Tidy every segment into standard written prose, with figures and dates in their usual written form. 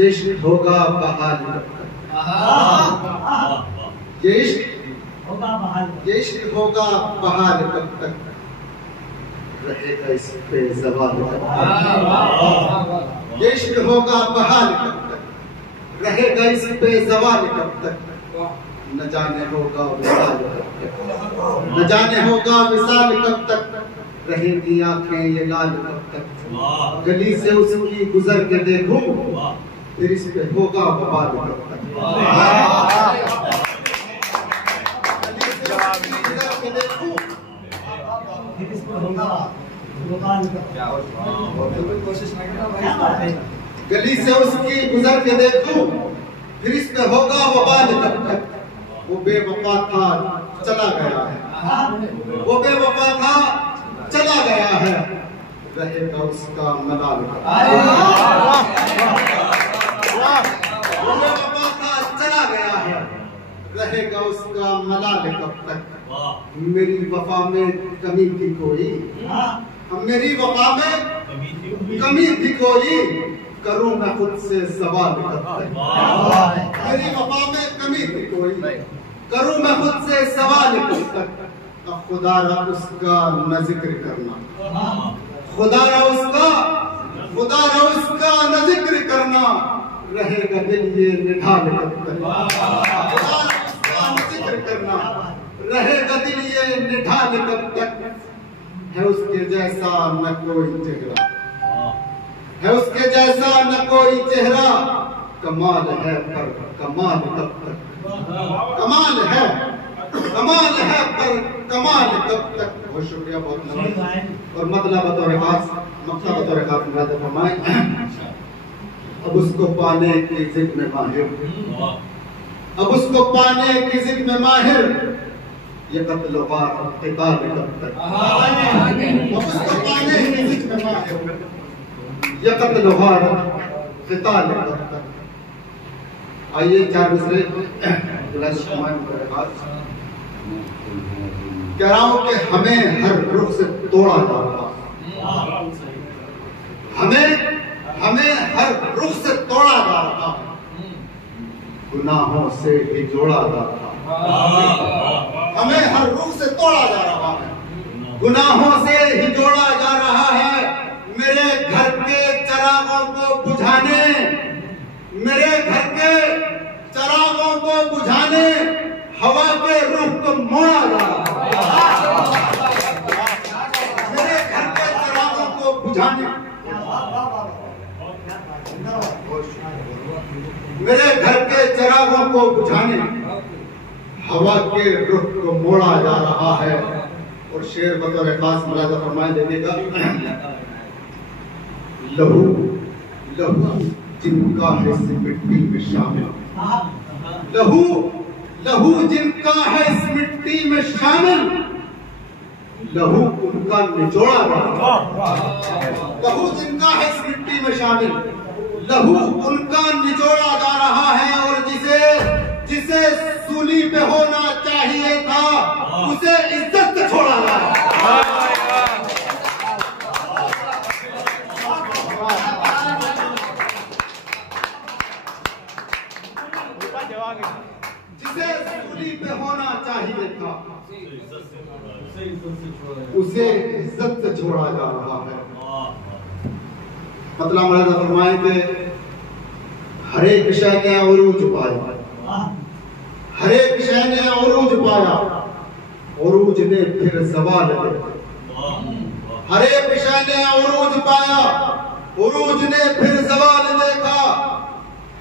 ये इश्क होगा बहाल कब तक, ये इश्क होगा बहाल कब तक, रहेगा इस पे ज़वाल कब तक, ये इश्क होगा बहाल कब तक, रहेगा इस पे ज़वाल कब तक, न जाने होगा विसाल कब तक, न जाने होगा विसाल कब तक, रहेंगी आंखें ये लाल कब तक, गली से उसकी गुजर के देखूं फिर इस पे होगा बवाल कब तक, गली से उसकी गुजर के देखूं फिर इस पे होगा बवाल कब तक, गली से उसकी गुजर के देखूं फिर इस पे होगा बवाल कब तक, वो बेवफा था चला गया है, वो बेवफा था चला गया है, रहेगा उसका मलाल कब तक, वो बेवफा था चला गया है, रहेगा उसका मलाल कब तक, मेरी वफा में कमी थी कोई, मेरी वफा में कमी थी कोई, करूं मैं खुद से सवाल कब तक, मेरी वफा में कमी थी कोई, करूं मैं खुद से सवाल कब तक, अब खुदारा उसका न जिक्र करना, खुदारा उसका न जिक्र करना, रहेगा दिल ये निढाल कब तक, खुदारा उसका न जिक्र करना, रहेगा दिल ये निढाल कब तक, है उसके जैसा न कोई चेहरा, है उसके जैसा न कोई चेहरा, कमाल है पर कमाल कब तक, कमाल है पर कमाल कब तक। बहुत शुक्रिया, बहुत धन्यवाद। और मतलब बतौर खास मक्ता बतौर खास मुराद फरमाए, अब उसको पाने की जिद में माहिर, अब उसको पाने की जिद में माहिर, ये कत्ल वार क़िताल कब तक, अब उसको पाने की जिद में माहिर, ये कत्ल वार क़िताल कब तक। आइए चार दूसरे कह रहा हूं कि हमें हर रुख से तोड़ा जा रहा, हमें हर रुख से तोड़ा जा रहा, गुनाहों से ही जोड़ा जा रहा, हमें हर रुख से तोड़ा जा रहा है, गुनाहों से ही जोड़ा जा रहा है, मेरे घर के चरागों को बुझाने, मेरे घर के चरागों को बुझाने, हवा के रुख को मोड़ा जा रहा है, मेरे घर के चरागों को बुझाने, मेरे घर के चरागों को बुझाने, हवा के रुख को मोड़ा जा रहा है। और शेर बतौर खास मुलाजा फरमाए देगा, लहू लहू जिनका है इस मिट्टी में शामिल, लहू लहू जिनका है इस मिट्टी में शामिल, लहू उनका निचोड़ा जा रहा, लहू जिनका है इस मिट्टी में शामिल, लहू उनका निचोड़ा जा रहा है, और जिसे सूली पे होना चाहिए था उसे इज्जत से छोड़ा जा रहा है, जिसे सूली पे होना चाहिए था उसे इज्जत से छोड़ा जा रहा है। मतलब मुराद फरमाए कि हर एक शय ने उरूज पाया, हर एक शय ने उरूज पाया, उरूज ने फिर ज़वाल देखा, हर एक शय ने उरूज पाया, उरूज ने फिर ज़वाल देखा,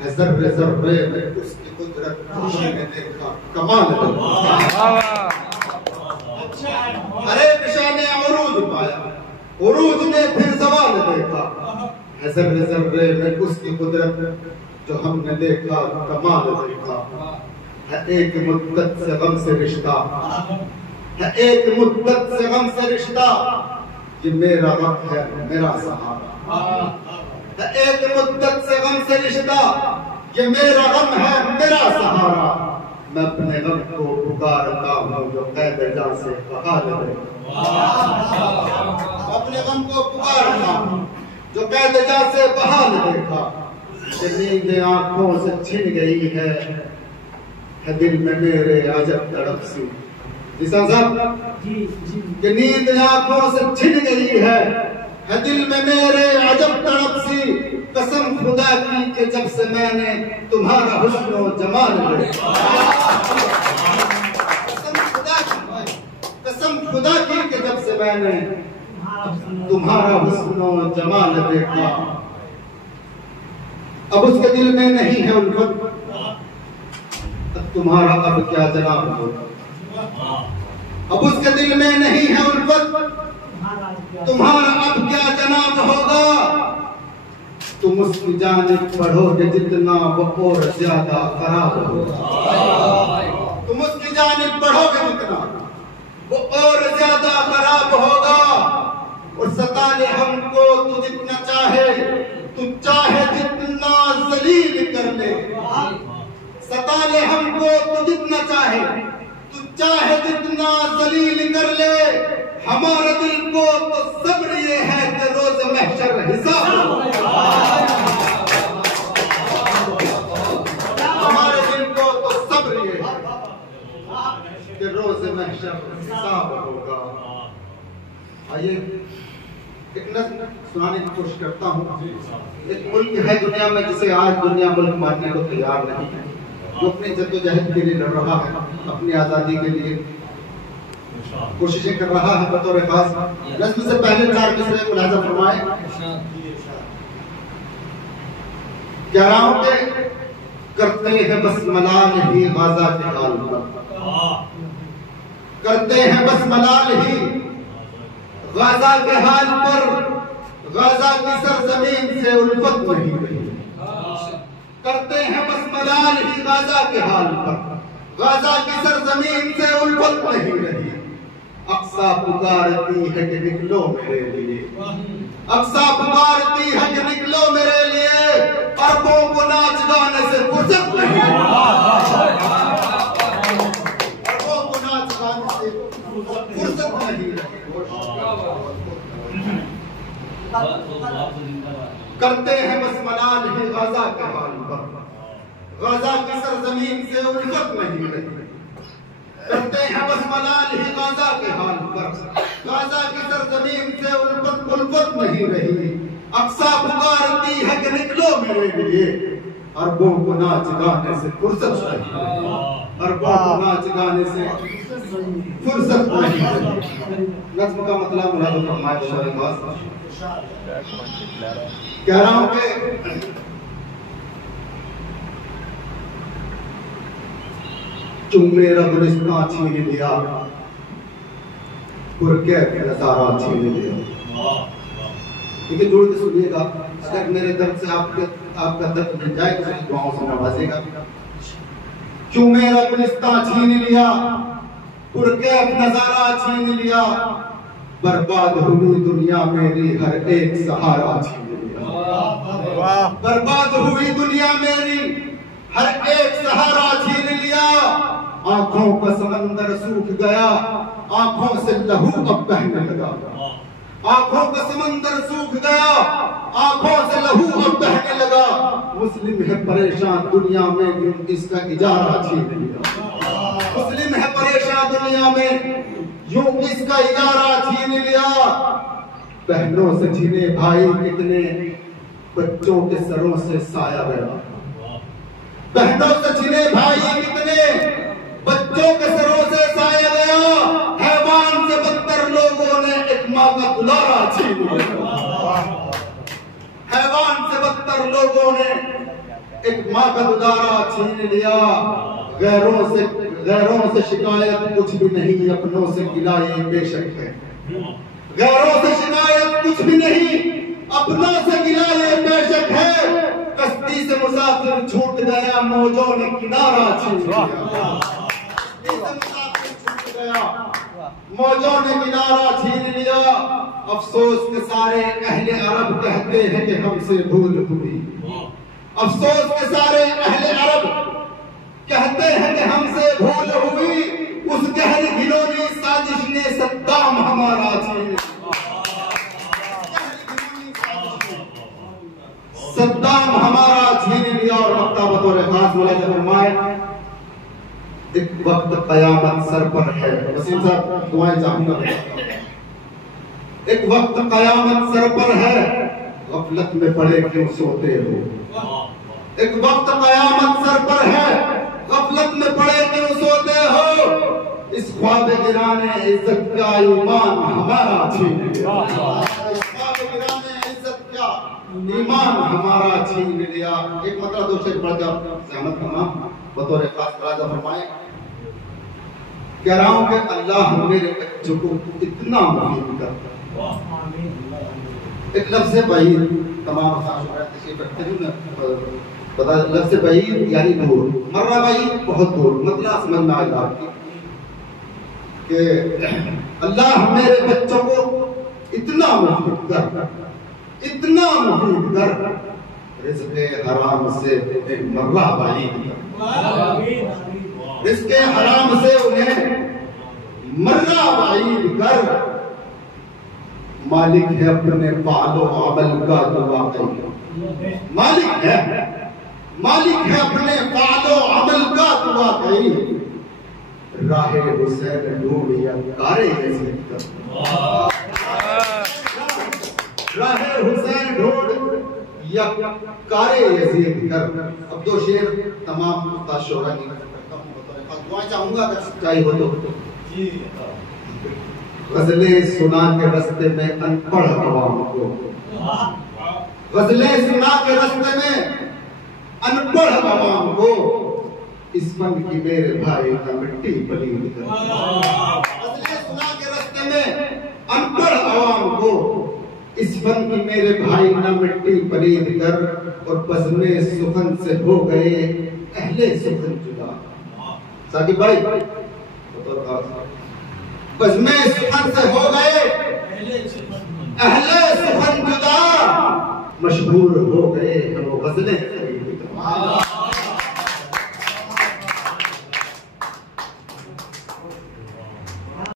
है ज़र्रे ज़र्रे में उसकी कुदरत खुशी ने देखा, कमाल देखा, हर एक शय ने उरूज पाया, उरूज ने फिर ज़वाल देखा, है ज़र्रे ज़र्रे में उसकी कुदरत जो हमने देखा, कमाल देखा, है एक मुद्दत से गम से रिश्ता, है एक मुद्दत से गम से रिश्ता, ये मेरा गम है मेरा सहारा, है एक मुद्दत से गम से रिश्ता, ये मेरा गम है मेरा सहारा, मैं अपने गम को पुकारता हूँ जो कैद जा से बहाल है, अपने गम को पुकारता हूँ जो कैद जा से बहाल देखा, नींद आंखों से छिन गई है दिल में मेरे अजब तड़प सी। कि नींद आंखों से छिन गई है दिल में मेरे अजब तड़प सी। कसम खुदा की कि जब से मैंने तुम्हारा हुस्न और जमाल देखा, कसम खुदा की कि जब से मैंने तुम्हारा हुस्न और जमाल देखा। अब उसके दिल में नहीं है उल्फत, तुम्हारा अब क्या जनाब होगा। अब उसके दिल में नहीं है उल्फत, तुम्हारा अब क्या जनाब होगा। तुम उसकी जानिब बढ़ोगे जितना वो और ज्यादा खराब होगा। तुम उसकी जानिब बढ़ोगे जितना वो और ज्यादा खराब होगा। और सता ले हमको तू जितना चाहे, तू चाहे जितना जलील कर ले। सता ले हमको तू जितना चाहे, तू चाहे जितना जलील कर ले। हमारे दिल को तो सब्र ये है कि रोज महशर हिसाब होगा। हमारे दिल को तो सब्र ये है कि रोज महशर हिसाब होगा। आइए एक नज़्म सुनाने की कोशिश करता हूँ। एक मुल्क है दुनिया में जिसे आज दुनिया मुल्क मानने को तैयार नहीं है, जो अपनी जद्दोजहद के लिए लड़ रहा है, अपनी आजादी के लिए कोशिशें कर रहा है बतौर खास। नज़्म से पहले 4 मिसरे को मुलाहिजा फरमाए। कह रहा हूं कि करते हैं बस मलाल ही गाजा के हाल पर, करते हैं बस मलाल ही गाजा के हाल पर। गाजा की सरजमीन से उल्फत नहीं रही। करते हैं बस मलाल ही गाजा के हाल पर, गाजा की सरजमीन से उल्फत नहीं रही। अक्सा पुकारती है कि निकलो मेरे लिए, अक्सा पुकारती है कि निकलो मेरे लिए। अरबों को नाच गाने से फुर्सत नहीं, अरबों को नाच गाने से फुर्सत नहीं। करते हैं बस मलाल ही गाजा के हाल पर, गाजा की सरजमीन से उल्फत नहीं रही। करते हैं बस मलाल ही गाजा के हाल पर, गाजा की सरजमीन से उल्फत नहीं रही। अक्सा पुकारती है कि निकलो मेरे लिए। अरबों को नाच गाने से फुर्सत नहीं, अरबों को नाच गाने से फुर्सत नहीं। नज़्म का मतलब मुराद फरमाए शेर खास। कह रहा हूं कि तुम मेरा गुलिस्तान छीन लिया, पुरकैफ नज़ारा छीन लिया। देखिए जोड़ के सुनिएगा, अगर मेरे दर्द से आपका दर्द मिल जाए तो दुआओं से नवाजेगा। क्यों मेरा गुलिस्तान छीन लिया, पुरकैफ नज़ारा छीन लिया। बर्बाद हुई दुनिया मेरी हर एक सहारा छीन लिया। बर्बाद हुई दुनिया मेरी हर एक सहारा छीन लिया। आंखों का समंदर सूख गया, आंखों से लहू अब बहने लगा। आंखों का समंदर सूख गया, आंखों से लहू अब बहने लगा। मुस्लिम है परेशान दुनिया में, इसका इजारा छीन लिया। मुस्लिम है परेशान दुनिया में, यूं इसका इजारा छीन लिया। बहनों से छीने भाई कितने, बच्चों के सरों से साया गया। बहनों से छीने भाई कितने, बच्चों के सरों से साया गया। हैवान से बदतर लोगों ने एक माँ का दुलारा छीन लिया। हैवान से बदतर लोगों ने एक माँ का दुलारा छीन लिया। गैरों से शिकायत कुछ भी नहीं, अपनों से गिला ये बेशक है। गैरों से शिकायत कुछ भी नहीं, अपनों से गिला ये बेशक है। कश्ती से मुसाफिर छूट गया, मौजों ने किनारा छीन लिया। मौजों ने किनारा छीन लिया। अफसोस के सारे अहले अरब कहते हैं कि हमसे भूल हुई। अफसोस के सारे अहले अरब कहते हैं कि हमसे भूल हुई। उस गहरी घिनौनी साजिश ने सद्दाम हमारा छीन लिया। सद्दाम हमारा बतौर खास मुलाज़ा फरमाए, एक वक्त कयामत सर पर है। वसीम साहब दुआएं चाहूंगा। एक वक्त कयामत सर पर है, गफलत में पड़े क्यों सोते हो। एक वक्त कयामत सर पर है, गफलत में पड़े क्यों सोते हो। इस ख्वाब गिराने इज्जत का ईमान हमारा छीन लिया। इस ख्वाब गिराने इज्जत का ईमान हमारा छीन लिया। एक मतलब दो शेर पढ़ के सहमत होना बतौर खास मुलाज़ा फरमाए। कह रहा हूं कि अल्लाह मेरे बच्चों को इतना मुफीद करता है। एक लफ्ज़ भाई तमाम तशरीफ रखते हैं ना, पता लफ्ज़ भाई यानी दूर, मर्रा भाई बहुत दूर, मतलब समझ में आएगा कि अल्लाह मेरे बच्चों को इतना मुफीद कर, इतना मुफीद कर, रिज़्क़े हराम से मर्रा भाई, रिज़्क़े हराम से उन्हें मर्रा बाईद कर। मालिक है अपने फालो अमल का तो वाकई, मालिक है अपने फालो अमल का तो वाकई। राहे हुसैन ढूंढ या कारे यज़ीद कर, राहे हुसैन ढूंढ या कारे यज़ीद कर। अब दो शेर तमाम ताशुरा की दुआ चाहूंगा अगर सच्चाई हो तो। गजलें सुना के रास्ते में अनपढ़ अवाम को, गजलें सुना के रास्ते में अनपढ़ अवाम को, इस फन की मेरे भाई का मिट्टी पलीद कर। गजलें सुना के रास्ते में अनपढ़ अवाम को, इस फन की मेरे भाई ना मिट्टी पलीद कर। और बज़्मे सुखन से हो गए अहले सुखन जुदा। साकिब भाई बज़्मे सुखन से हो गए अहले सुखन जुदा, मशहूर हो गए हम गज़लें खरीद कर।